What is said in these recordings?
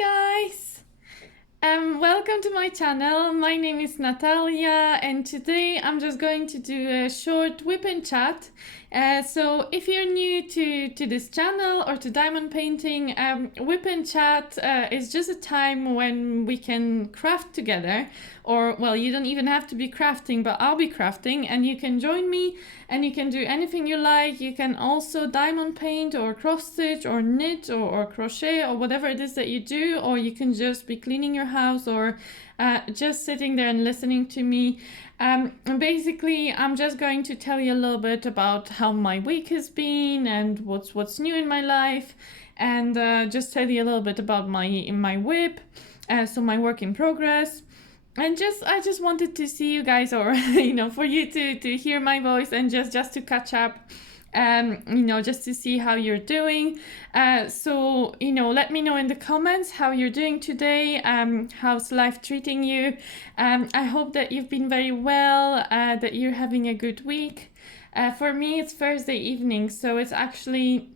guys! Welcome to my channel. My name is Natalia and today I'm just going to do a short WIP and Chat. So if you're new to this channel or to diamond painting, WIP and Chat is just a time when we can craft together, or well, you don't even have to be crafting, but I'll be crafting and you can join me and you can do anything you like. You can also diamond paint or cross stitch or knit or crochet or whatever it is that you do, or you can just be cleaning your house or just sitting there and listening to me. And basically, I'm just going to tell you a little bit about how my week has been and what's new in my life, and just tell you a little bit about my WIP, so my work in progress. And I just wanted to see you guys, or for you to hear my voice and just to catch up. Just to see how you're doing. So let me know in the comments how you're doing today. How's life treating you? I hope that you've been very well, that you're having a good week. For me, it's Thursday evening, so it's actually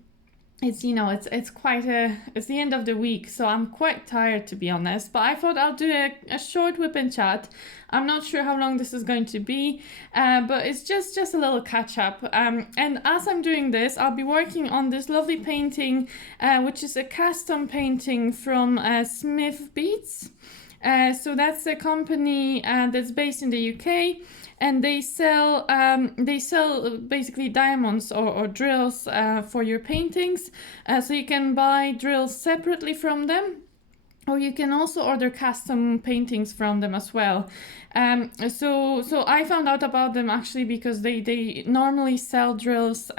it's the end of the week, so I'm quite tired, to be honest, but I thought I'll do a short WIP and Chat. I'm not sure how long this is going to be, but it's just a little catch up. And as I'm doing this, I'll be working on this lovely painting, which is a custom painting from Smith Beats. So that's a company that's based in the UK, and they sell basically diamonds or drills for your paintings. So you can buy drills separately from them, or you can also order custom paintings from them as well. So I found out about them actually because they normally sell drills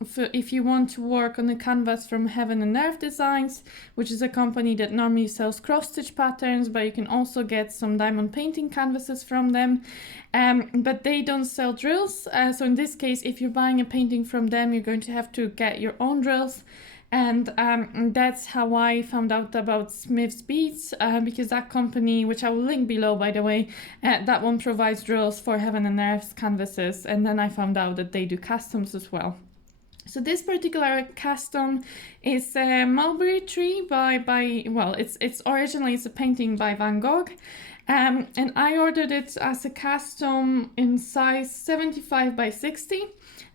if you want to work on a canvas from Heaven and Earth Designs, which is a company that normally sells cross-stitch patterns, but you can also get some diamond painting canvases from them. But they don't sell drills. So in this case, if you're buying a painting from them, you're going to have to get your own drills. And that's how I found out about Smith's Beats, because that company, which I will link below by the way, that one provides drills for Heaven and Earth canvases, and then I found out that they do customs as well. So this particular custom is a mulberry tree it's originally a painting by Van Gogh. And I ordered it as a custom in size 75 by 60.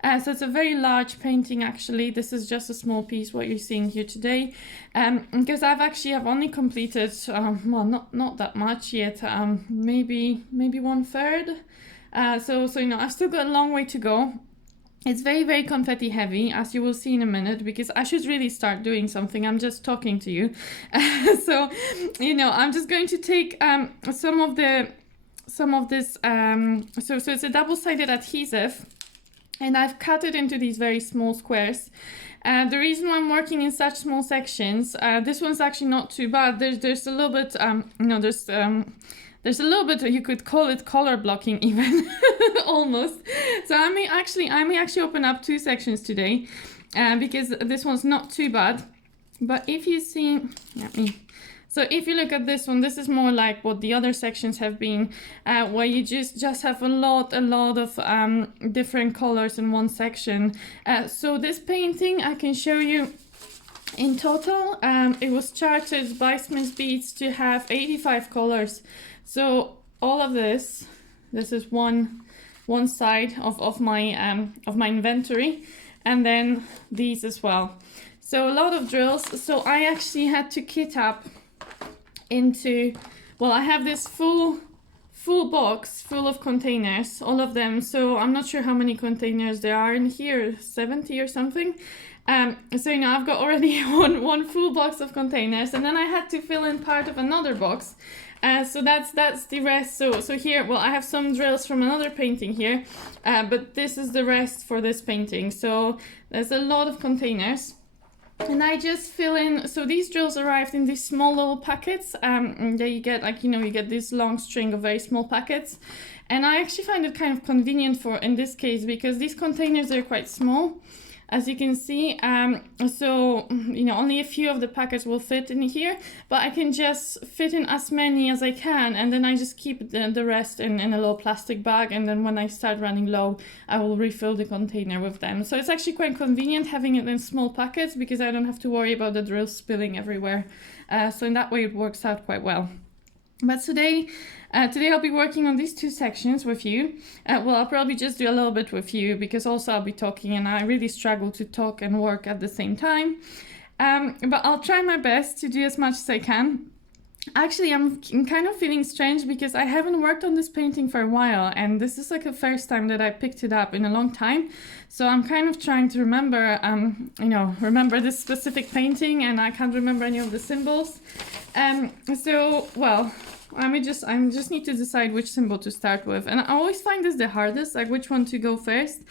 So it's a very large painting actually. This is just a small piece what you're seeing here today. Because I've only completed, not that much yet, maybe 1/3. So I've still got a long way to go. It's very, very confetti heavy, as you will see in a minute, because I should really start doing something. I'm just talking to you. So I'm just going to take some of this, so it's a double-sided adhesive, and I've cut it into these very small squares. The reason why I'm working in such small sections, this one's actually not too bad. There's a little bit, there's a little bit, you could call it color blocking even, almost. So I may actually open up 2 sections today, because this one's not too bad. But if you see, so if you look at this one, this is more like what the other sections have been, where you just have a lot of different colors in one section. So this painting, I can show you in total, it was charted by Smith Beats to have 85 colors. So all of this is one side of my inventory, and then these as well. So a lot of drills. So I actually had to kit up into, well, I have this full box full of containers, all of them. So I'm not sure how many containers there are in here, 70 or something. So I've got already one full box of containers, and then I had to fill in part of another box. So that's the rest. So here, well, I have some drills from another painting here, but this is the rest for this painting. So there's a lot of containers, and I just fill in. So these drills arrived in these small little packets. That you get, you get this long string of very small packets, and I actually find it kind of convenient in this case, because these containers are quite small. as you can see. So, you know, only a few of the packets will fit in here, but I can just fit in as many as I can, and then I just keep the rest in a little plastic bag, and then when I start running low, I will refill the container with them. So it's actually quite convenient having it in small packets, because I don't have to worry about the drills spilling everywhere. So in that way it works out quite well. But today I'll be working on these two sections with you. Well, I'll probably just do a little bit with you, because also I'll be talking, and I really struggle to talk and work at the same time. But I'll try my best to do as much as I can. Actually, I'm kind of feeling strange, because I haven't worked on this painting for a while, and this is like the first time that I picked it up in a long time. So I'm kind of trying to remember, remember this specific painting, and I can't remember any of the symbols. Well, I just need to decide which symbol to start with, and I always find this the hardest, like which one to go first.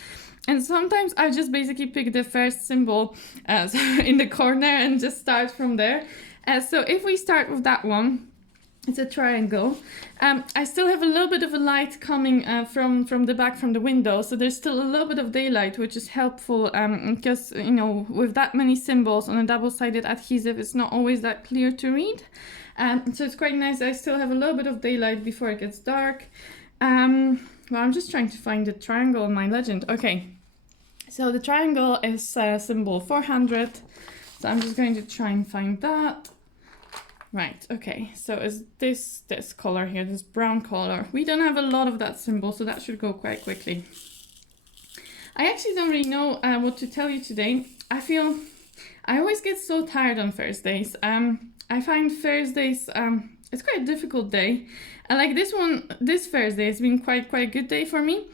And sometimes I just basically pick the first symbol in the corner and just start from there. So if we start with that one, it's a triangle. I still have a little bit of a light coming from the back from the window, so there's still a little bit of daylight, which is helpful, because, you know, with that many symbols on a double-sided adhesive, it's not always that clear to read. So it's quite nice. I still have a little bit of daylight before it gets dark. Well, I'm just trying to find the triangle in my legend. Okay, so the triangle is symbol 400. So I'm just going to try and find that. Right, okay, so is this color here, this brown color. We don't have a lot of that symbol, so that should go quite quickly. I actually don't really know what to tell you today. I always get so tired on Thursdays. I find Thursdays, it's quite a difficult day. Like this Thursday has been quite a good day for me.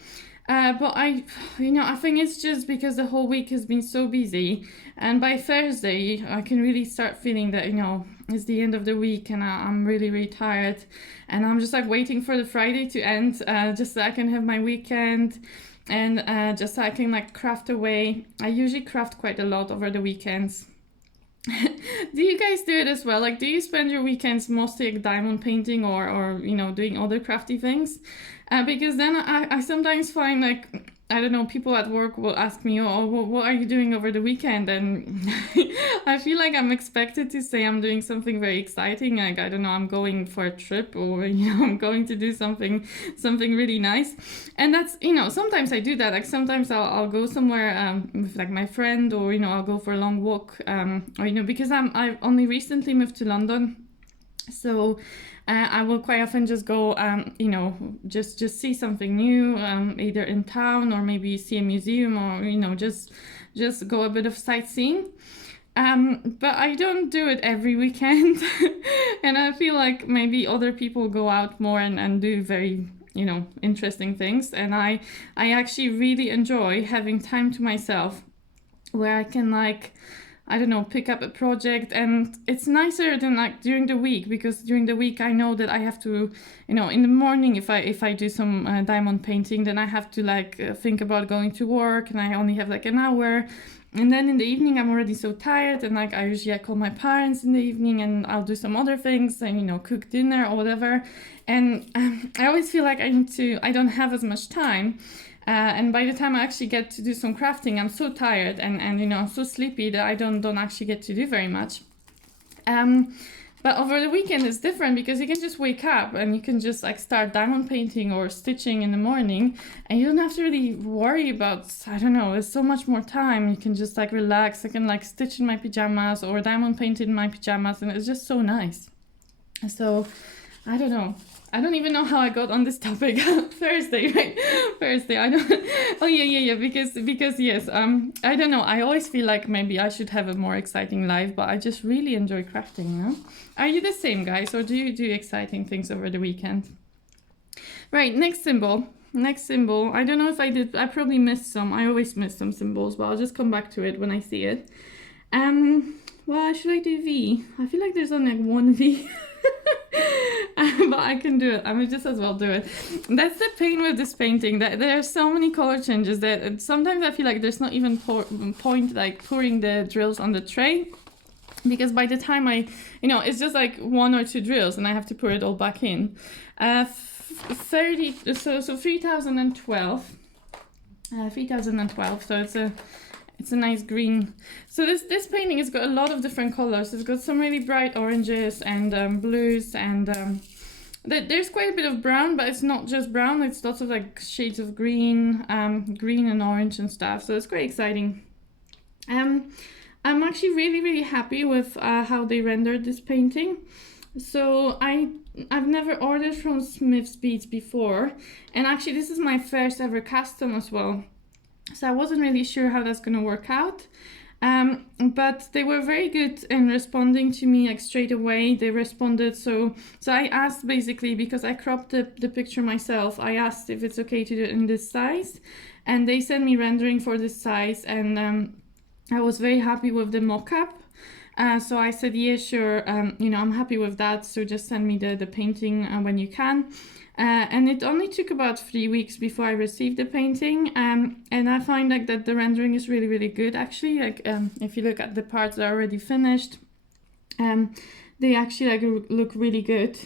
But I think it's just because the whole week has been so busy, and by Thursday I can really start feeling that, you know, it's the end of the week, and I'm really tired, and I'm just like waiting for the Friday to end, just so I can have my weekend, and just so I can like craft away. I usually craft quite a lot over the weekends. Do you guys do it as well? Like, do you spend your weekends mostly like diamond painting or you know, doing other crafty things? Because then I sometimes find, like, I don't know, people at work will ask me, oh, what are you doing over the weekend? And I feel like I'm expected to say I'm doing something very exciting. Like, I don't know, I'm going for a trip, or, you know, I'm going to do something really nice. And that's, you know, sometimes I do that. Like, sometimes I'll go somewhere with like my friend, or, you know, I'll go for a long walk, or, you know, because I've only recently moved to London. So I will quite often just go, you know, just see something new, either in town, or maybe see a museum, or, you know, just go a bit of sightseeing. But I don't do it every weekend. And I feel like maybe other people go out more and do very, you know, interesting things. And I actually really enjoy having time to myself, where I can, like, I don't know, pick up a project. And it's nicer than like during the week, because during the week I know that I have to, you know, in the morning if I do some diamond painting, then I have to like think about going to work, and I only have like an hour. And then in the evening I'm already so tired, and like I usually call my parents in the evening, and I'll do some other things, and, you know, cook dinner or whatever. And I always feel like I don't have as much time. And by the time I actually get to do some crafting, I'm so tired and you know, I'm so sleepy that I don't actually get to do very much. But over the weekend it's different, because you can just wake up and you can just like start diamond painting or stitching in the morning, and you don't have to really worry about, I don't know, there's so much more time. You can just like relax. I can like stitch in my pajamas or diamond paint in my pajamas, and it's just so nice. So I don't know. I don't even know how I got on this topic. Thursday, right? Thursday. I don't. Oh yeah. Because yes. I don't know. I always feel like maybe I should have a more exciting life, but I just really enjoy crafting. You know? Are you the same, guys, or do you do exciting things over the weekend? Right. Next symbol. I don't know if I did. I probably missed some. I always miss some symbols, but I'll just come back to it when I see it. Well, should I do V? I feel like there's only like one V. But I can do it. I mean, just as well do it. That's the pain with this painting, that there are so many color changes that sometimes I feel like there's not even point like pouring the drills on the tray, because by the time it's just like 1 or 2 drills and I have to pour it all back in. 3012. 3012. So It's a nice green. So this painting has got a lot of different colors. It's got some really bright oranges and blues, and there's quite a bit of brown, but it's not just brown. It's lots of like shades of green, green and orange and stuff. So it's quite exciting. I'm actually really happy with how they rendered this painting. So I've never ordered from Smith's Beads before, and actually this is my first ever custom as well. So I wasn't really sure how that's gonna work out. But they were very good in responding to me like straight away. They responded, so I asked basically, because I cropped the picture myself, I asked if it's okay to do it in this size, and they sent me rendering for this size, and I was very happy with the mock-up. So I said, yeah, sure, you know, I'm happy with that, so just send me the painting when you can. And it only took about 3 weeks before I received the painting, and I find like that the rendering is really good actually. Like if you look at the parts that are already finished, they actually like look really good.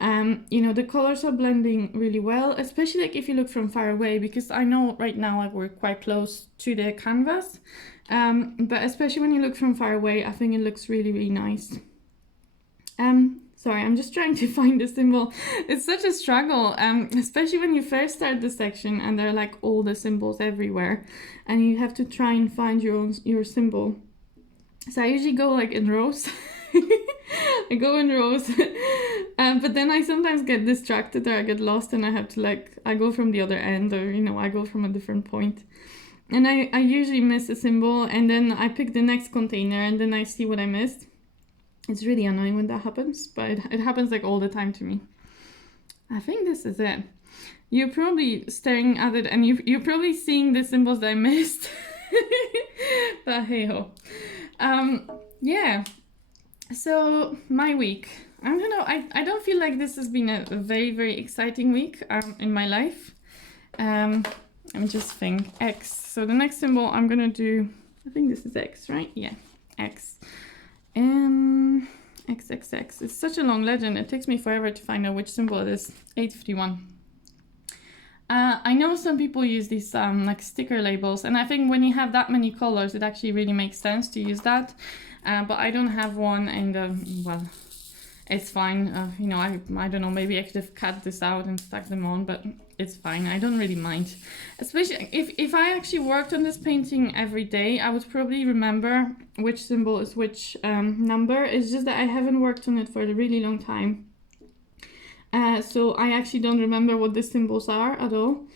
You know, the colors are blending really well, especially like if you look from far away, because I know right now like we're quite close to the canvas, but especially when you look from far away, I think it looks really nice. Sorry, I'm just trying to find the symbol. It's such a struggle, especially when you first start the section and there are like all the symbols everywhere, and you have to try and find your symbol. So I usually go like in rows. I go in rows, but then I sometimes get distracted or I get lost, and I have to like, I go from the other end, or you know, I go from a different point. And I usually miss a symbol, and then I pick the next container and then I see what I missed. It's really annoying when that happens, but it happens like all the time to me. I think this is it. You're probably staring at it and you're probably seeing the symbols that I missed. But hey ho. Yeah. So my week. I don't feel like this has been a very exciting week in my life. Let me just think. X. So the next symbol I'm gonna do, I think this is X, right? Yeah, X. XXX. It's such a long legend. It takes me forever to find out which symbol it is. 851. I know some people use these like sticker labels, and I think when you have that many colors, it actually really makes sense to use that. But I don't have one, and well, it's fine. You know, I don't know, maybe I could have cut this out and stuck them on, but it's fine. I don't really mind. Especially if I actually worked on this painting every day, I would probably remember which symbol is which number. It's just that I haven't worked on it for a really long time. So I actually don't remember what the symbols are at all.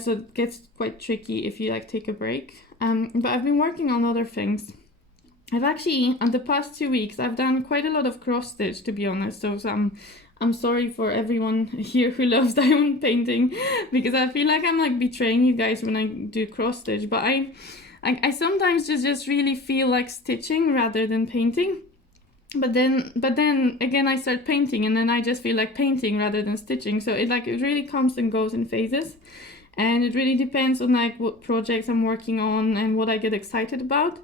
So it gets quite tricky if you like take a break. But I've been working on other things. I've actually, in the past 2 weeks, I've done quite a lot of cross stitch, to be honest. So I'm sorry for everyone here who loves diamond painting, because I feel like I'm like betraying you guys when I do cross stitch. But I sometimes just really feel like stitching rather than painting. But then again I start painting, and then I just feel like painting rather than stitching. So it really comes and goes in phases, and it really depends on like what projects I'm working on and what I get excited about.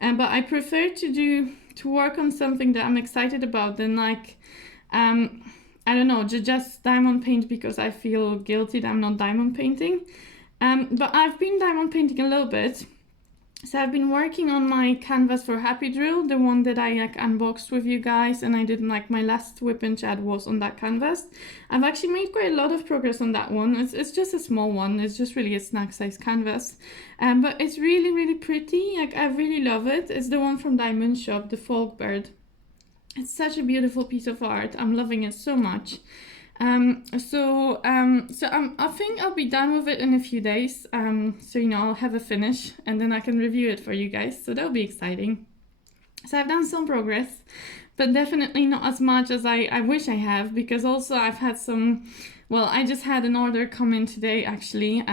But I prefer to work on something that I'm excited about than like I don't know, just diamond paint because I feel guilty that I'm not diamond painting. But I've been diamond painting a little bit. So I've been working on my canvas for Happy Drill, the one that I like unboxed with you guys, and I did like my last WIP and Chat was on that canvas. I've actually made quite a lot of progress on that one. It's just a small one. It's just really a snack size canvas, but it's really pretty. Like I really love it. It's the one from Diamond Shop, the folk bird. It's such a beautiful piece of art. I'm loving it so much. So I think I'll be done with it in a few days. So you know, I'll have a finish and then I can review it for you guys. So that'll be exciting. So I've done some progress, but definitely not as much as I wish I have, because also I've had some, well, I just had an order come in today actually.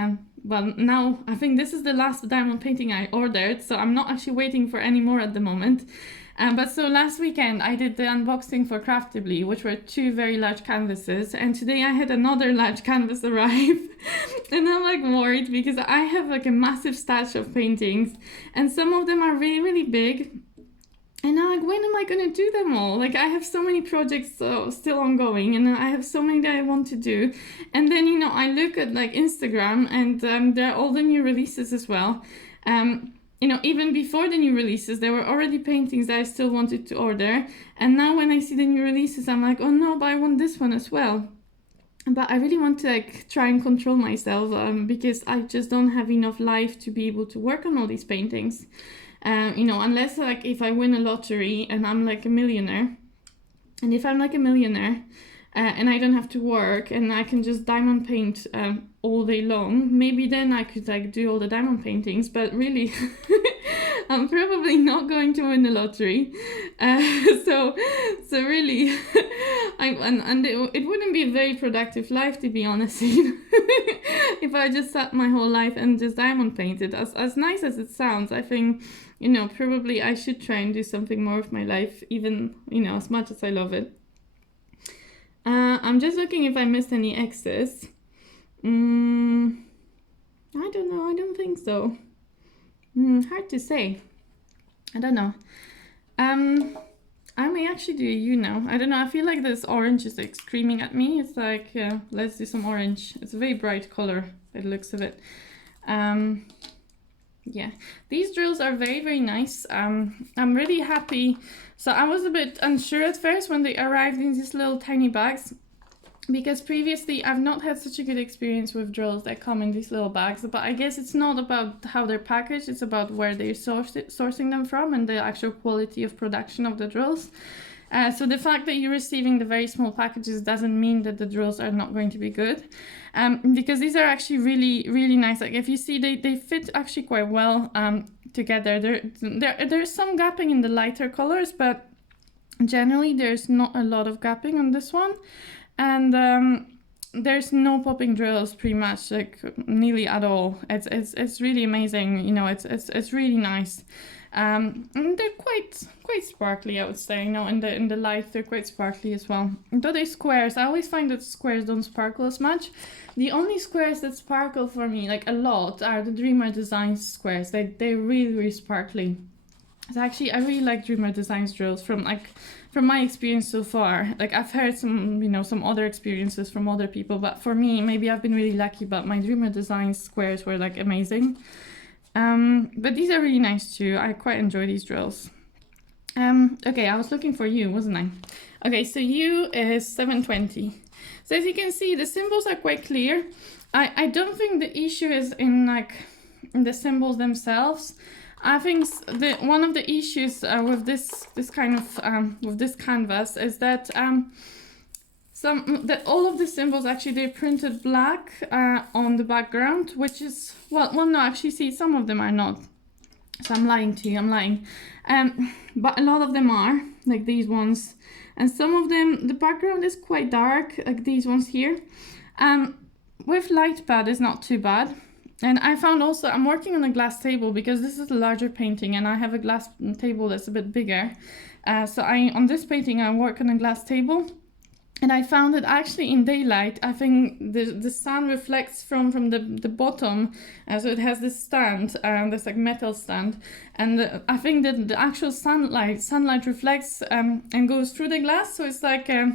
Well, now I think this is the last diamond painting I ordered, so I'm not actually waiting for any more at the moment. But so last weekend I did the unboxing for Craftably, which were 2 very large canvases, and today I had another large canvas arrive. And I'm like worried because I have like a massive stash of paintings, and some of them are really big. And I'm like, when am I gonna do them all? Like I have so many projects still ongoing, and I have so many that I want to do. And then, you know, I look at like Instagram, and there are all the new releases as well. you know, even before the new releases, there were already paintings that I still wanted to order. And now when I see the new releases, I'm like, oh no, but I want this one as well. But I really want to like try and control myself because I just don't have enough life to be able to work on all these paintings. You know, unless like if I win a lottery and I'm like a millionaire. And if I'm like a millionaire and I don't have to work and I can just diamond paint all day long, maybe then I could like do all the diamond paintings. But really, I'm probably not going to win the lottery. So really, it wouldn't be a very productive life, to be honest, if I just sat my whole life and just diamond painted. As nice as it sounds, I think, you know, probably I should try and do something more with my life, even, you know, as much as I love it. I'm just looking if I missed any X's. I don't know, I don't think so. Hard to say. I don't know. I may actually do a U now. I don't know, I feel like this orange is like screaming at me. It's like, let's do some orange. It's a very bright color by the looks of it. Yeah, these drills are very, very nice. I'm really happy. So I was a bit unsure at first when they arrived in these little tiny bags, because previously I've not had such a good experience with drills that come in these little bags. But I guess it's not about how they're packaged, it's about where they're sourcing them from and the actual quality of production of the drills. So the fact that you're receiving the very small packages doesn't mean that the drills are not going to be good, because these are actually really, really nice. Like if you see, they fit actually quite well together. There's some gapping in the lighter colors, but generally there's not a lot of gapping on this one. And there's no popping drills pretty much, like nearly at all. It's really amazing, you know, it's really nice. And they're quite sparkly, I would say. You know, in the light they're quite sparkly as well. Though they're squares, I always find that squares don't sparkle as much. The only squares that sparkle for me like a lot are the Dreamer Designs squares. They're really, really sparkly. So actually, I really like Dreamer Designs drills from my experience so far. Like I've heard some, you know, some other experiences from other people, but for me, maybe I've been really lucky, but my Dreamer Designs squares were like amazing. But these are really nice too. I quite enjoy these drills. Okay, I was looking for U, wasn't I? Okay, so U is 720. So as you can see, the symbols are quite clear. I don't think the issue is in the symbols themselves. I think one of the issues with this kind of with this canvas is that all of the symbols actually they're printed black on the background, which is well no, actually, see, some of them are not. So I'm lying to you, but a lot of them are, like these ones, and some of them the background is quite dark, like these ones here. With light pad is not too bad. And I found also, I'm working on a glass table because this is a larger painting and I have a glass table that's a bit bigger. So on this painting, I work on a glass table. And I found that actually in daylight, I think the sun reflects from the bottom. So it has this stand, this like metal stand. And I think that the actual sunlight reflects and goes through the glass. So it's like a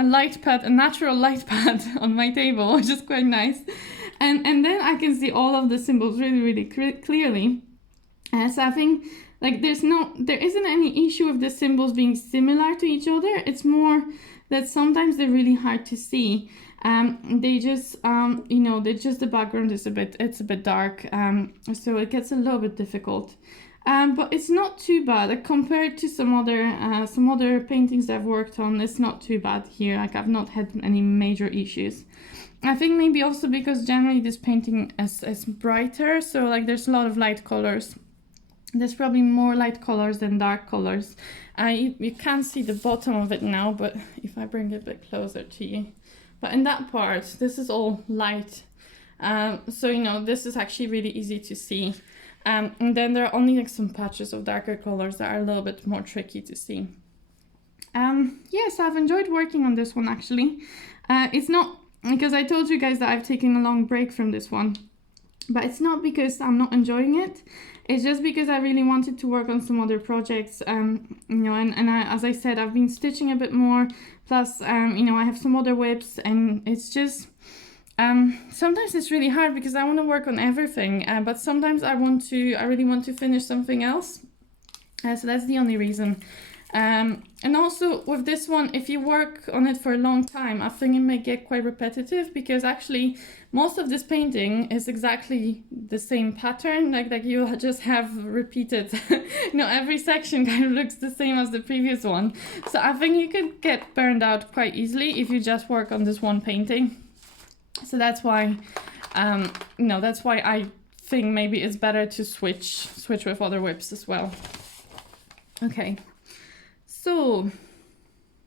light pad, a natural light pad on my table, which is quite nice. And then I can see all of the symbols really, really clearly. So I think like there isn't any issue with the symbols being similar to each other. It's more that sometimes they're really hard to see. They just, you know, the background is a bit dark, so it gets a little bit difficult. But it's not too bad. Like, compared to some other paintings that I've worked on, it's not too bad here. Like, I've not had any major issues. I think maybe also because generally this painting is brighter, so like there's a lot of light colors. There's probably more light colors than dark colors. You can't see the bottom of it now, but if I bring it a bit closer to you. But in that part, this is all light. So, you know, this is actually really easy to see. And then there are only like some patches of darker colors that are a little bit more tricky to see. Yes, I've enjoyed working on this one actually. It's not, because I told you guys that I've taken a long break from this one. But it's not because I'm not enjoying it. It's just because I really wanted to work on some other projects, you know, and as I said, I've been stitching a bit more, plus, you know, I have some other WIPs, and it's just, Sometimes it's really hard because I want to work on everything, but sometimes I really want to finish something else. So that's the only reason. And also with this one, if you work on it for a long time, I think it may get quite repetitive, because actually most of this painting is exactly the same pattern, like you just have repeated, every section kind of looks the same as the previous one. So I think you could get burned out quite easily if you just work on this one painting. So that's why, that's why I think maybe it's better to switch with other WIPs as well. Okay. So,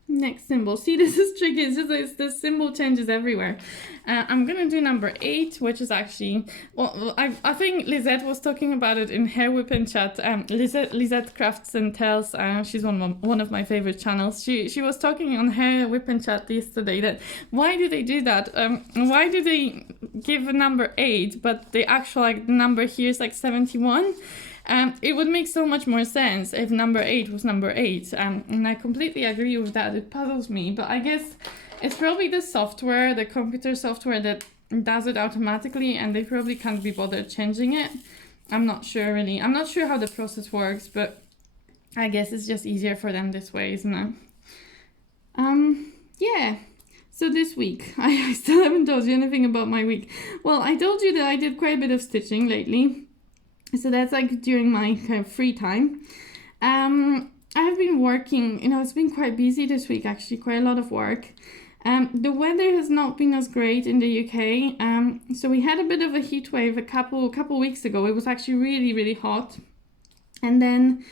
next symbol. See, this is tricky. It's just the symbol changes everywhere. I'm gonna do number 8, which is actually, well, I think Lisette was talking about it in her WIP and Chat. Lisette Crafts and Tells. She's one of my favorite channels. She was talking on her WIP and Chat yesterday that why do they do that? Why do they give a number 8, but the actual number here is 71? It would make so much more sense if number 8 was number 8, and I completely agree with that. It puzzles me, but I guess it's probably the software, the computer software, that does it automatically, and they probably can't be bothered changing it. I'm not sure really. I'm not sure how the process works, but I guess it's just easier for them this way, isn't it? Yeah. So this week, I still haven't told you anything about my week. Well, I told you that I did quite a bit of stitching lately. So that's during my kind of free time. I have been working, it's been quite busy this week, actually, quite a lot of work. The weather has not been as great in the UK. So we had a bit of a heat wave a couple weeks ago. It was actually really, really hot. And then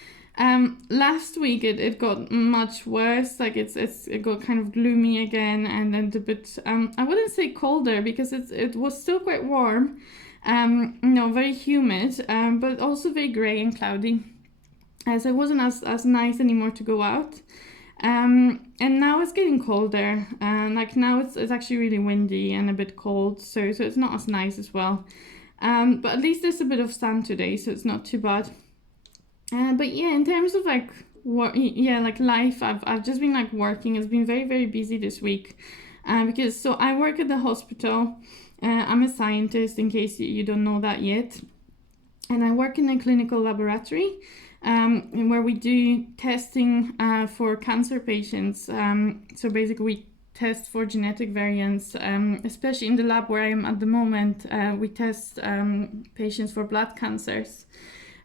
last week it got much worse. It got kind of gloomy again, and then a bit, I wouldn't say colder, because it was still quite warm. Very humid, but also very grey and cloudy, so it wasn't as nice anymore to go out. And now it's getting colder, and now it's actually really windy and a bit cold, so it's not as nice as well. But at least there's a bit of sun today, so it's not too bad. But yeah, in terms of life, I've just been working. It's been very, very busy this week, because I work at the hospital. I'm a scientist, in case you don't know that yet, and I work in a clinical laboratory where we do testing for cancer patients. So basically we test for genetic variants, especially in the lab where I am at the moment. We test patients for blood cancers.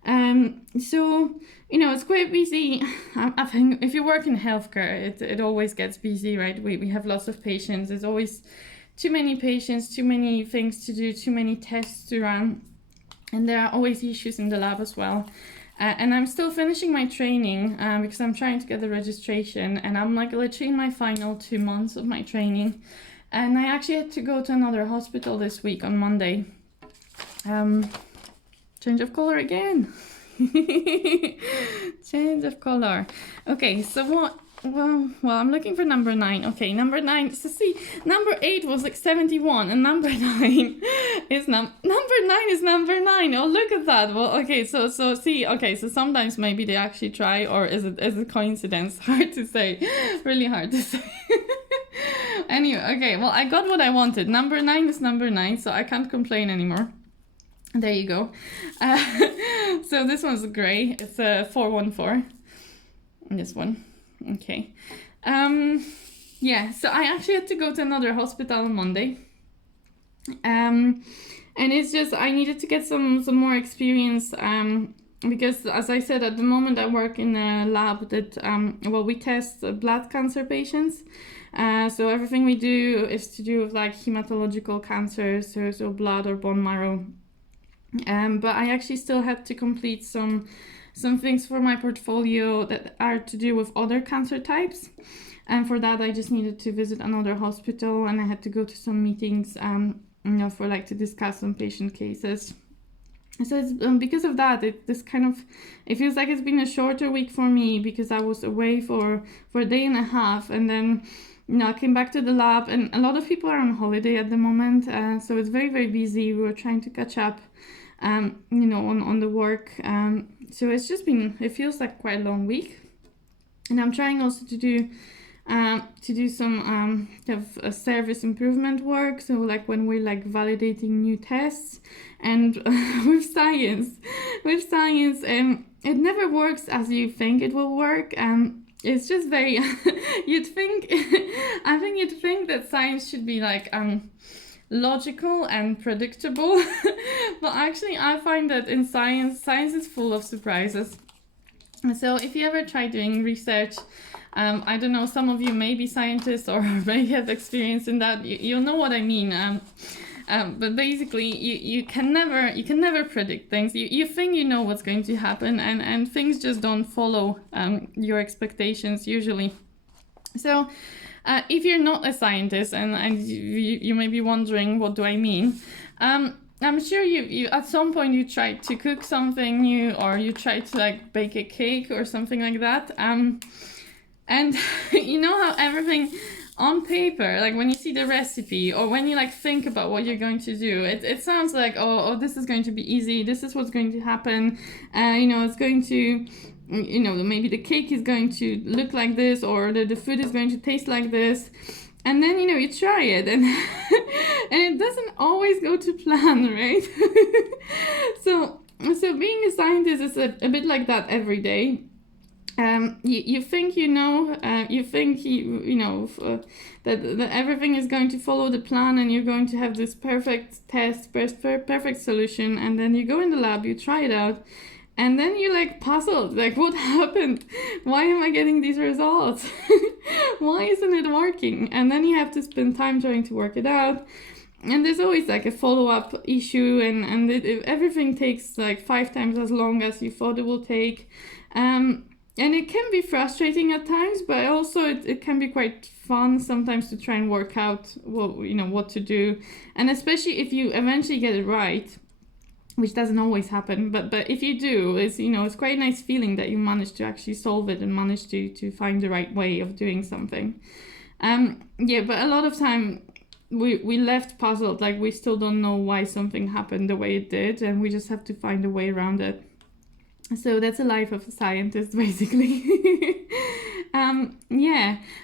So, it's quite busy. I think if you work in healthcare, it always gets busy, right? We have lots of patients. There's always too many patients, too many things to do, too many tests to run, and there are always issues in the lab as well. And I'm still finishing my training because I'm trying to get the registration, and I'm literally in my final 2 months of my training, and I actually had to go to another hospital this week on Monday. Change of color again. Change of color. Okay, so what? Well, I'm looking for number 9. Okay, number 9. So see, number 8 was 71, and number 9 is number 9 is number 9. Oh, look at that. Well, okay, so see, okay, so sometimes maybe they actually try, or is it coincidence? Hard to say. Really hard to say. Anyway, okay, well, I got what I wanted. Number 9 is number 9, so I can't complain anymore. There you go. So this one's gray. It's a 414. This one. Okay. Yeah, so I actually had to go to another hospital on Monday. And it's just, I needed to get some more experience, because as I said, at the moment I work in a lab that, we test blood cancer patients. So everything we do is to do with hematological cancers, so blood or bone marrow. But I actually still had to complete some things for my portfolio that are to do with other cancer types, and for that I just needed to visit another hospital, and I had to go to some meetings for to discuss some patient cases. So it's because of that it feels like it's been a shorter week for me, because I was away for a day and a half, and then I came back to the lab, and a lot of people are on holiday at the moment, so it's very, very busy. We were trying to catch up on the work. So it's just been, it feels like quite a long week. And I'm trying also to do to do some kind of service improvement work. So like when we're like validating new tests, and with science, it never works as you think it will work. It's just very you'd think I think you'd think that science should be like logical and predictable, but actually I find that in science is full of surprises. So if you ever try doing research, I don't know, some of you may be scientists or may have experience in that, you'll know what I mean. But basically you can never predict things. You think you know what's going to happen, and things just don't follow your expectations usually. So if you're not a scientist, and you may be wondering, what do I mean? I'm sure you at some point you tried to cook something new, or you tried to like bake a cake or something like that. And you know how everything on paper, like when you see the recipe or when you like think about what you're going to do, it sounds like, oh, this is going to be easy. This is what's going to happen. It's going to, maybe the cake is going to look like this, or the food is going to taste like this. And then, you try it, and and it doesn't always go to plan, right? So being a scientist is a bit like that every day. You think that everything is going to follow the plan, and you're going to have this perfect test, perfect solution, and then you go in the lab, you try it out, and then you're like puzzled, like, what happened? Why am I getting these results? Why isn't it working? And then you have to spend time trying to work it out. And there's always like a follow-up issue, and everything takes like 5 times as long as you thought it will take. And it can be frustrating at times, but also it can be quite fun sometimes to try and work out what to do. And especially if you eventually get it right, which doesn't always happen, but if you do, it's quite a nice feeling that you managed to actually solve it and managed to find the right way of doing something. But a lot of time we left puzzled, like we still don't know why something happened the way it did, and we just have to find a way around it. So that's the life of a scientist, basically.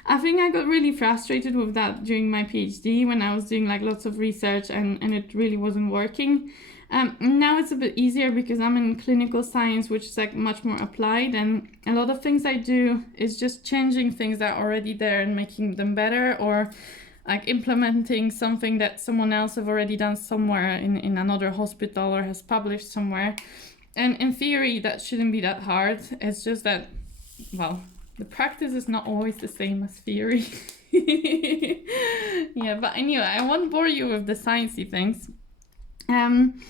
I think I got really frustrated with that during my PhD when I was doing like lots of research and it really wasn't working. Now it's a bit easier because I'm in clinical science, which is like much more applied, and a lot of things I do is just changing things that are already there and making them better, or like implementing something that someone else have already done somewhere in another hospital or has published somewhere. And in theory, that shouldn't be that hard. It's just that, well, the practice is not always the same as theory. But anyway, I won't bore you with the sciencey things. I'm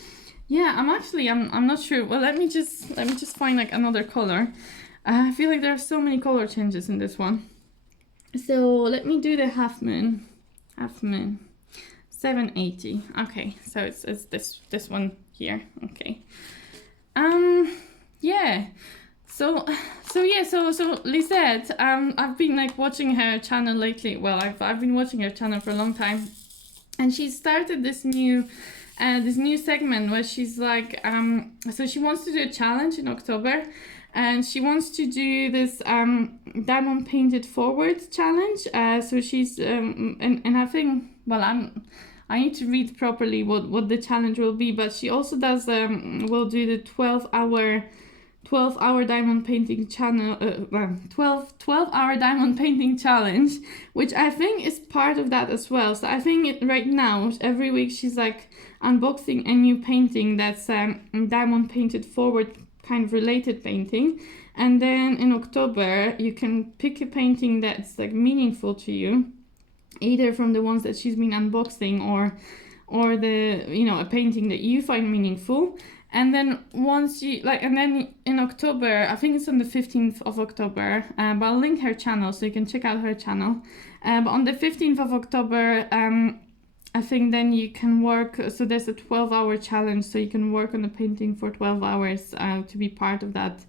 not sure. Well, let me just find like another color. I feel like there are so many color changes in this one. So let me do the half moon, 780. Okay, so it's this one here. Okay. So Lisette, I've been like watching her channel lately. Well, I've been watching her channel for a long time, and she started this new segment where she's like, so she wants to do a challenge in October, and she wants to do this diamond painted forward challenge. So she's and I think, well, I need to read properly what the challenge will be, but she also does will do the 12-hour diamond painting channel 12-hour diamond painting challenge, which I think is part of that as well. So I think right now every week she's like unboxing a new painting that's diamond painted forward, kind of related painting, and then in October you can pick a painting that's like meaningful to you, either from the ones that she's been unboxing or the a painting that you find meaningful. And then once you like, and then in October, I think it's on the 15th of October, but I'll link her channel so you can check out her channel. But on the 15th of October, I think then you can work, so there's a 12-hour challenge, so you can work on the painting for 12 hours to be part of that.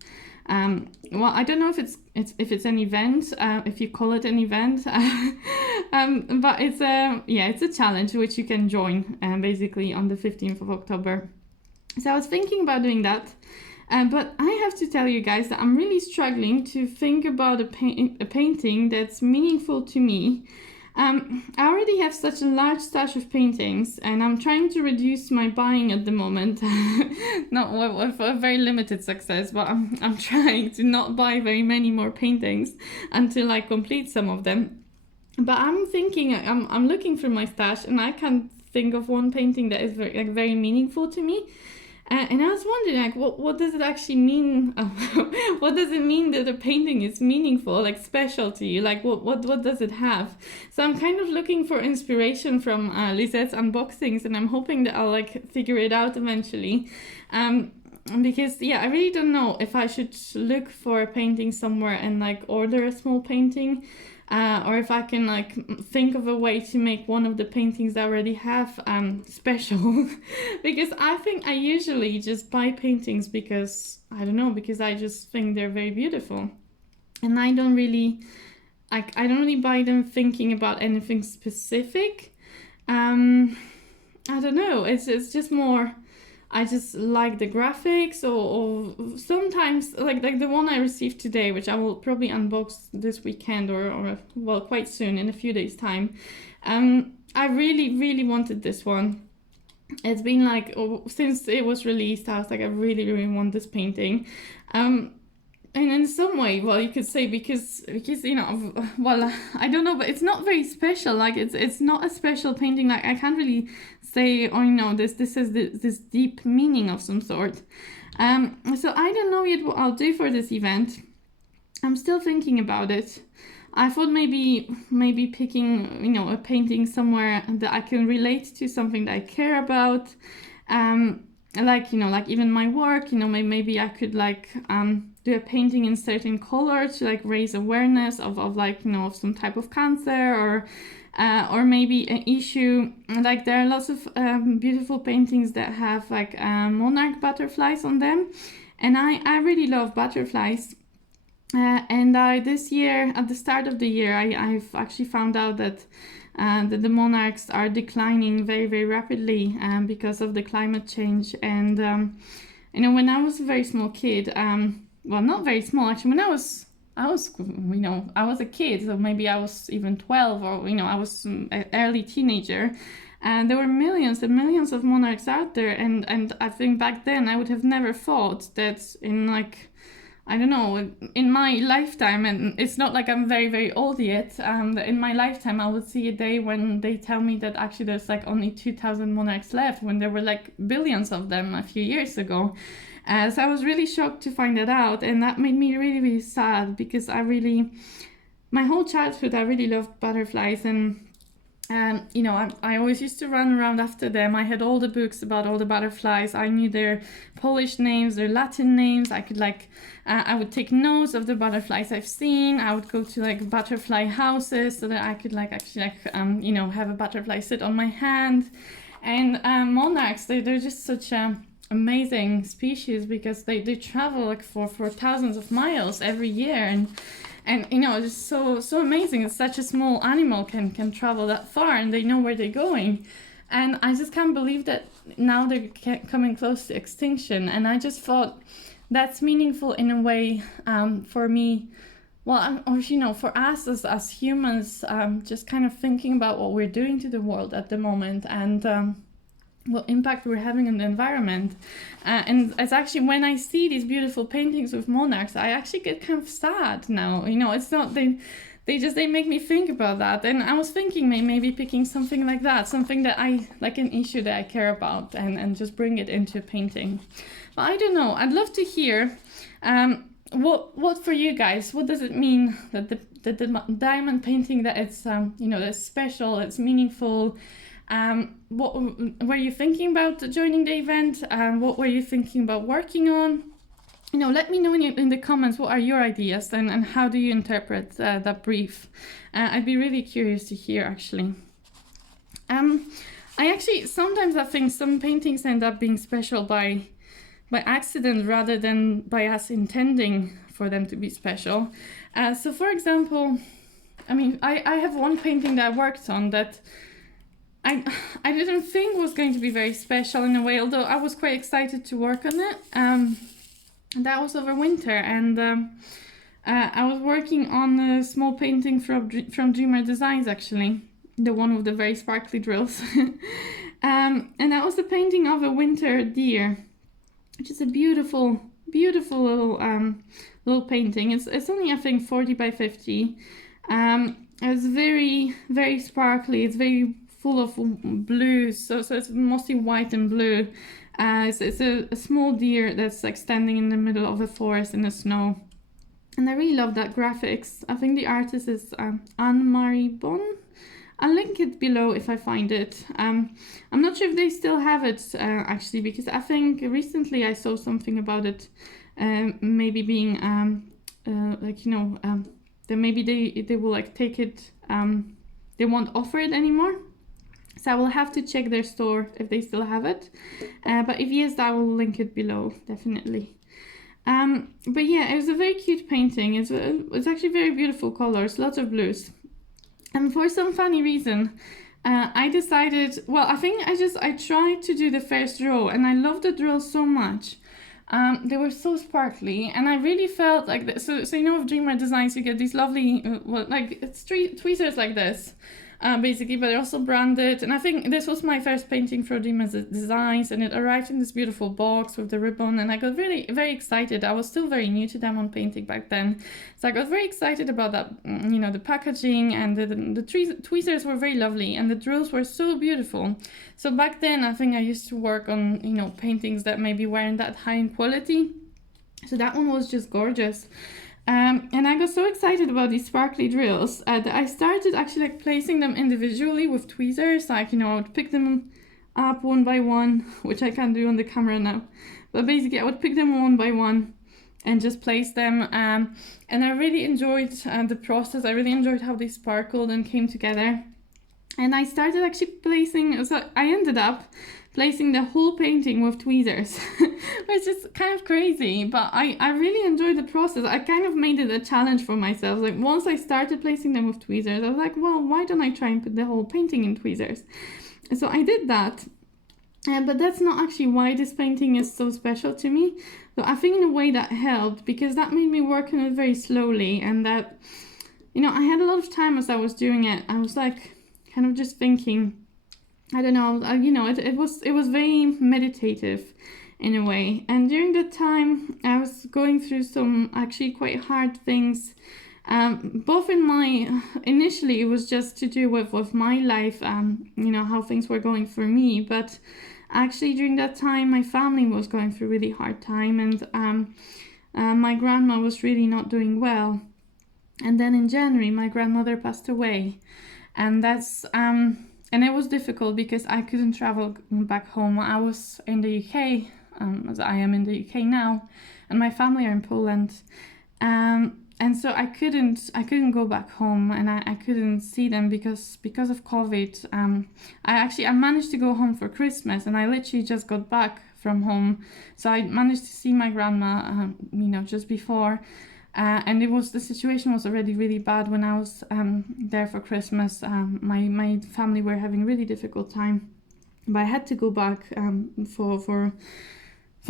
Well, I don't know if it's an event, if you call it an event, but it's a challenge which you can join basically on the 15th of October. So I was thinking about doing that, But I have to tell you guys that I'm really struggling to think about a painting that's meaningful to me. I already have such a large stash of paintings, and I'm trying to reduce my buying at the moment. Not with a very limited success, but I'm trying to not buy very many more paintings until I complete some of them. But I'm thinking, I'm looking through my stash, and I can't think of one painting that is very meaningful to me. And I was wondering, like, what does it actually mean? What does it mean that a painting is meaningful, like special to you? Like, what does it have? So I'm kind of looking for inspiration from Lisette's unboxings, and I'm hoping that I'll like figure it out eventually. Because I really don't know if I should look for a painting somewhere and like order a small painting. Or if I can like think of a way to make one of the paintings I already have special. Because I think I usually just buy paintings because I just think they're very beautiful, and I don't really buy them thinking about anything specific. I don't know, it's just more I just like the graphics, or sometimes like the one I received today, which I will probably unbox this weekend or well, quite soon, in a few days time. I really wanted this one. It's been like since it was released, I was like, I really want this painting. And in some way, well, you could say because well, I don't know, but it's not very special. Like it's not a special painting. Like I can't really say, this is this deep meaning of some sort. So I don't know yet what I'll do for this event. I'm still thinking about it. I thought maybe picking a painting somewhere that I can relate to, something that I care about. Like even my work. Maybe I could do a painting in certain color to like raise awareness of of some type of cancer, or maybe an issue. Like there are lots of beautiful paintings that have like monarch butterflies on them, and I really love butterflies. And this year, at the start of the year, I've actually found out that the monarchs are declining very rapidly because of the climate change. And when I was a very small kid, well, not very small actually, when I was a kid, so maybe I was even 12, or I was an early teenager, and there were millions and millions of monarchs out there, and I think back then I would have never thought that in in my lifetime, and it's not like I'm very old yet, in my lifetime I would see a day when they tell me that actually there's like only 2,000 monarchs left, when there were like billions of them a few years ago. So I was really shocked to find that out, and that made me really sad, because my whole childhood I really loved butterflies, and I always used to run around after them. I had all the books about all the butterflies. I knew their Polish names, their Latin names. I could I would take notes of the butterflies I've seen. I would go to like butterfly houses so that I could have a butterfly sit on my hand. And monarchs, they're just such a amazing species, because they travel like for thousands of miles every year, and it's so amazing that such a small animal can travel that far, and they know where they're going. And I just can't believe that now they're coming close to extinction. And I just thought that's meaningful in a way for me, well, or for us as humans, just kind of thinking about what we're doing to the world at the moment, and what impact we're having on the environment. And it's actually, when I see these beautiful paintings with monarchs, I actually get kind of sad now. It's not, they make me think about that. And I was thinking maybe picking something like that, something that I like, an issue that I care about, and just bring it into a painting. But I don't know, I'd love to hear what for you guys, what does it mean that the diamond painting, that it's that's special, it's meaningful. What were you thinking about joining the event? What were you thinking about working on? Let me know in the comments, what are your ideas, and how do you interpret that brief? I'd be really curious to hear, actually. I think some paintings end up being special by accident, rather than by us intending for them to be special. So for example, I have one painting that I worked on that I didn't think was going to be very special in a way, although I was quite excited to work on it. that was over winter, and I was working on a small painting from Dreamer Designs, actually, the one with the very sparkly drills. And that was a painting of a winter deer, which is a beautiful, beautiful little painting. It's only, I think, 40 by 50. It's very, very sparkly. It's very full of blue, so it's mostly white and blue. It's a small deer that's like standing in the middle of a forest in the snow. And I really love that graphics. I think the artist is Anne-Marie Bon. I'll link it below if I find it. I'm not sure if they still have it actually, because I think recently I saw something about it maybe being like, you know, that maybe they will like take it, they won't offer it anymore. So I will have to check their store if they still have it. But if yes, I will link it below, definitely. But yeah, it was a very cute painting. It's actually very beautiful colors, lots of blues. And for some funny reason, I decided, well, I think I tried to do the first row, and I loved the drills so much. They were so sparkly, and I really felt like this. So you know, with Dreamer Designs, you get these lovely, well, like it's tweezers like this. Basically, but they're also branded, and I think this was my first painting for Dreamer Designs, and it arrived in this beautiful box with the ribbon, and I got really very excited. I was still very new to diamond painting back then, so I got very excited about that, you know, the packaging, and the tweezers were very lovely, and the drills were so beautiful. So back then, I think I used to work on, you know, paintings that maybe weren't that high in quality, so that one was just gorgeous. And I got so excited about these sparkly drills that I started actually like placing them individually with tweezers. Like, you know, I would pick them up one by one, which I can't do on the camera now. But basically, I would pick them one by one and just place them. And I really enjoyed the process. I really enjoyed how they sparkled and came together. And I started actually placing, so I ended up placing the whole painting with tweezers, which is kind of crazy, but I really enjoyed the process. I kind of made it a challenge for myself. Like once I started placing them with tweezers, I was like, well, why don't I try and put the whole painting in tweezers? So I did that, but that's not actually why this painting is so special to me. So I think in a way that helped, because that made me work on it very slowly, and that, you know, I had a lot of time as I was doing it. I was like kind of just thinking, I don't know, you know, it was very meditative in a way. And during that time, I was going through some actually quite hard things. Both in my, initially it was just to do with my life, you know, how things were going for me. But actually during that time, my family was going through a really hard time, and my grandma was really not doing well. And then in January, my grandmother passed away. And that's, and it was difficult because I couldn't travel back home. I was in the UK, as I am in the UK now, and my family are in Poland. And so I couldn't go back home, and I couldn't see them because of COVID. I managed to go home for Christmas, and I literally just got back from home. So I managed to see my grandma, you know, just before. And the situation was already really bad when I was there for Christmas. My family were having a really difficult time, but I had to go back for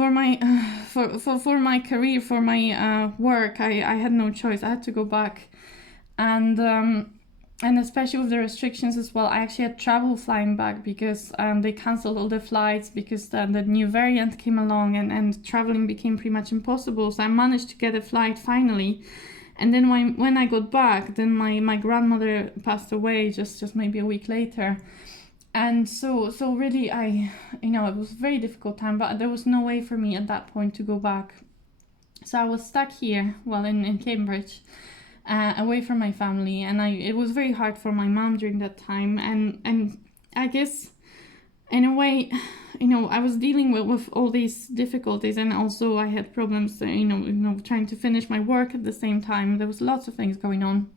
my career, for my work. I had no choice. I had to go back, and especially with the restrictions as well, I actually had trouble flying back because they cancelled all the flights because the new variant came along, and traveling became pretty much impossible. So I managed to get a flight finally. And then when I got back, then my grandmother passed away just maybe a week later. And so really you know, it was a very difficult time, but there was no way for me at that point to go back. So I was stuck here, well, in Cambridge, away from my family, and it was very hard for my mom during that time, and I guess in a way, you know, I was dealing with all these difficulties, and also I had problems, you know, trying to finish my work at the same time. There was lots of things going on,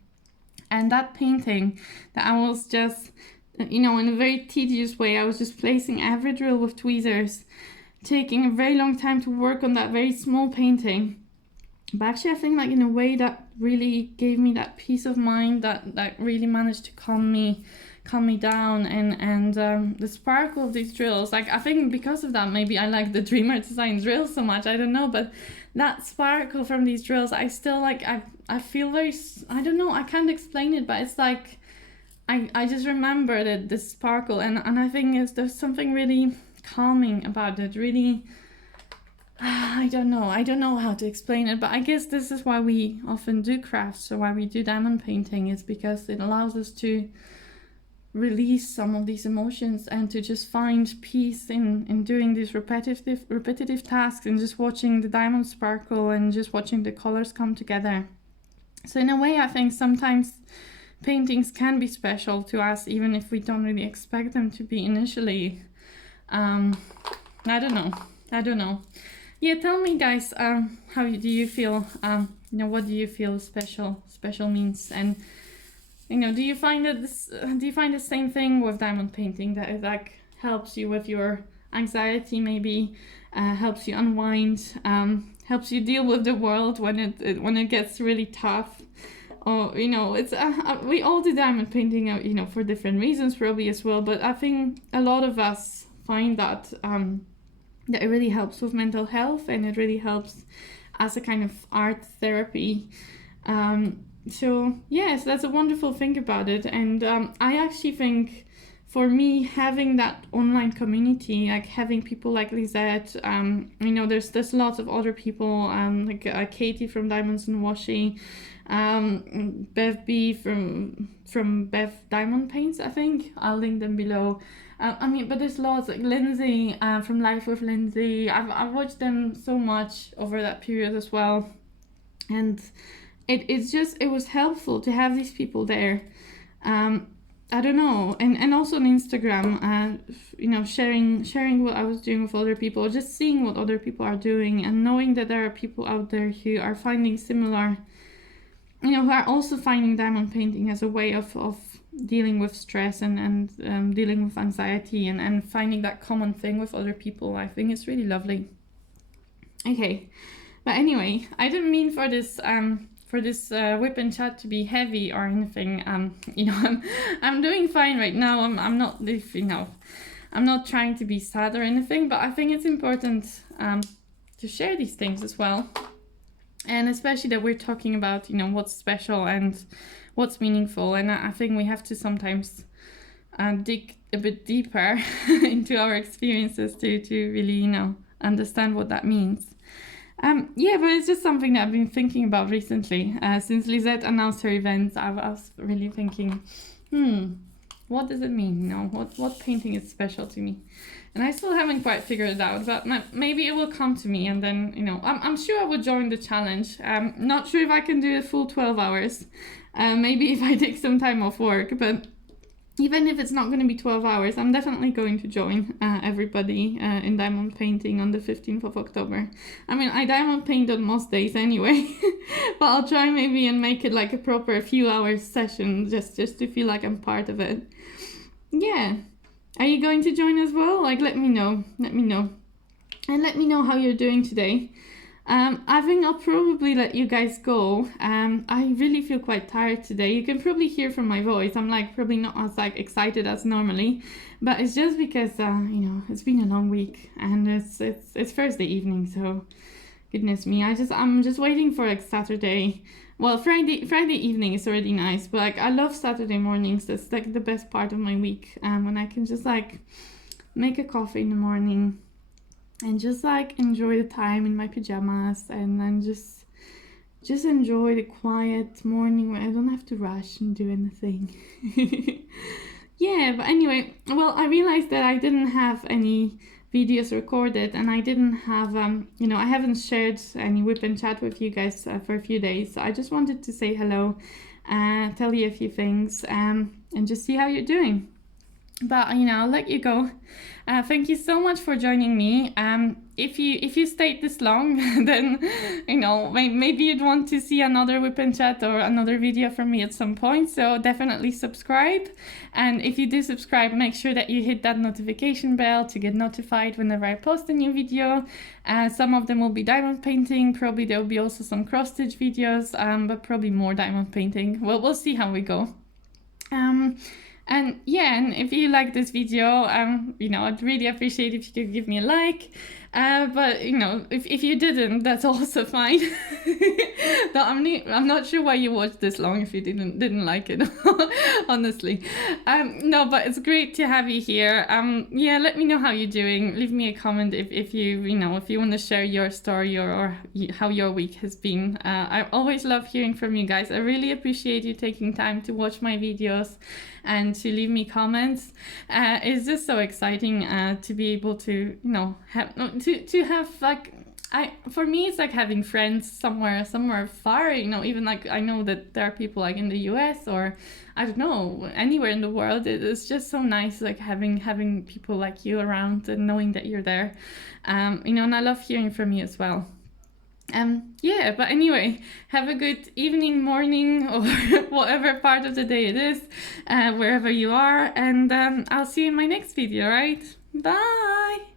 and that painting that I was just, you know, in a very tedious way, I was just placing every drill with tweezers, taking a very long time to work on that very small painting. But actually, I think like in a way that really gave me that peace of mind that really managed to calm me down, and the sparkle of these drills. Like I think because of that, maybe I like the Dreamer Design drills so much. I don't know, but that sparkle from these drills, I still like, I feel very, I don't know, I can't explain it, but it's like, I just remember that the sparkle, and I think there's something really calming about it, really. I don't know how to explain it, but I guess this is why we often do crafts, or why we do diamond painting, is because it allows us to release some of these emotions and to just find peace in doing these repetitive tasks, and just watching the diamond sparkle and just watching the colors come together. So in a way, I think sometimes paintings can be special to us, even if we don't really expect them to be initially. I don't know. Yeah, tell me, guys, how do you feel? What do you feel special means? And do you find the same thing with diamond painting, that it like helps you with your anxiety, maybe helps you unwind, helps you deal with the world when it gets really tough? Or it's we all do diamond painting, for different reasons probably as well. But I think a lot of us find that that it really helps with mental health, and it really helps as a kind of art therapy. So yes, that's a wonderful thing about it. And I actually think, for me, having that online community, like having people like Lisette, there's lots of other people, like Katie from Diamonds and Washi, Bev B from Bev Diamond Paints, I think. I'll link them below. But there's lots, like Lindsay from Life with Lindsay. I've watched them so much over that period as well, and it was helpful to have these people there. I don't know, and also on Instagram, sharing what I was doing with other people, just seeing what other people are doing, and knowing that there are people out there who are finding similar, who are also finding diamond painting as a way of dealing with stress and dealing with anxiety, and finding that common thing with other people. I think it's really lovely. Okay, but anyway, I didn't mean for this WIP and Chat to be heavy or anything. I'm doing fine right now. I'm not, I'm not trying to be sad or anything, but I think it's important to share these things as well. And especially that we're talking about, what's special and what's meaningful. And I think we have to sometimes dig a bit deeper into our experiences to really, understand what that means. But it's just something that I've been thinking about recently. Since Lisette announced her events, I was really thinking, what does it mean? What painting is special to me? And I still haven't quite figured it out, but maybe it will come to me, and then, I'm sure I will join the challenge. I'm not sure if I can do a full 12 hours. Maybe if I take some time off work, but even if it's not going to be 12 hours, I'm definitely going to join everybody in diamond painting on the 15th of October. I diamond paint on most days anyway, but I'll try maybe and make it like a proper few hours session, just to feel like I'm part of it. Yeah. Are you going to join as well? Like, let me know. And let me know how you're doing today. I think I'll probably let you guys go. I really feel quite tired today. You can probably hear from my voice. I'm probably not as excited as normally, but it's just because it's been a long week, and it's Thursday evening, so goodness me. I'm just waiting for Saturday. Well, Friday evening is already nice, but I love Saturday mornings. That's the best part of my week. When I can just make a coffee in the morning, and just enjoy the time in my pajamas, and then just enjoy the quiet morning where I don't have to rush and do anything. Yeah, but anyway, well, I realized that I didn't have any videos recorded, and I didn't have I haven't shared any WIP and Chat with you guys for a few days. So I just wanted to say hello, tell you a few things, and just see how you're doing. But I'll let you go. Thank you so much for joining me. If you stayed this long, then maybe you'd want to see another WIP and Chat or another video from me at some point. So definitely subscribe. And if you do subscribe, make sure that you hit that notification bell to get notified whenever I post a new video. Some of them will be diamond painting. Probably there will be also some cross stitch videos, but probably more diamond painting. Well, we'll see how we go. And if you like this video, I'd really appreciate if you could give me a like. But you know, if you didn't, that's also fine. I'm not sure why you watched this long if you didn't like it, honestly. No, but it's great to have you here. Yeah, let me know how you're doing. Leave me a comment if you know, if you want to share your story or how your week has been. I always love hearing from you guys. I really appreciate you taking time to watch my videos and to leave me comments. It's just so exciting to be able to, you know, to have like, for me it's like having friends somewhere far, you know, even like I know that there are people like in the US or I don't know, anywhere in the world. It's just so nice like having people like you around and knowing that you're there. You know, and I love hearing from you as well. Yeah, but anyway, have a good evening, morning, or whatever part of the day it is, wherever you are, and I'll see you in my next video, right? Bye!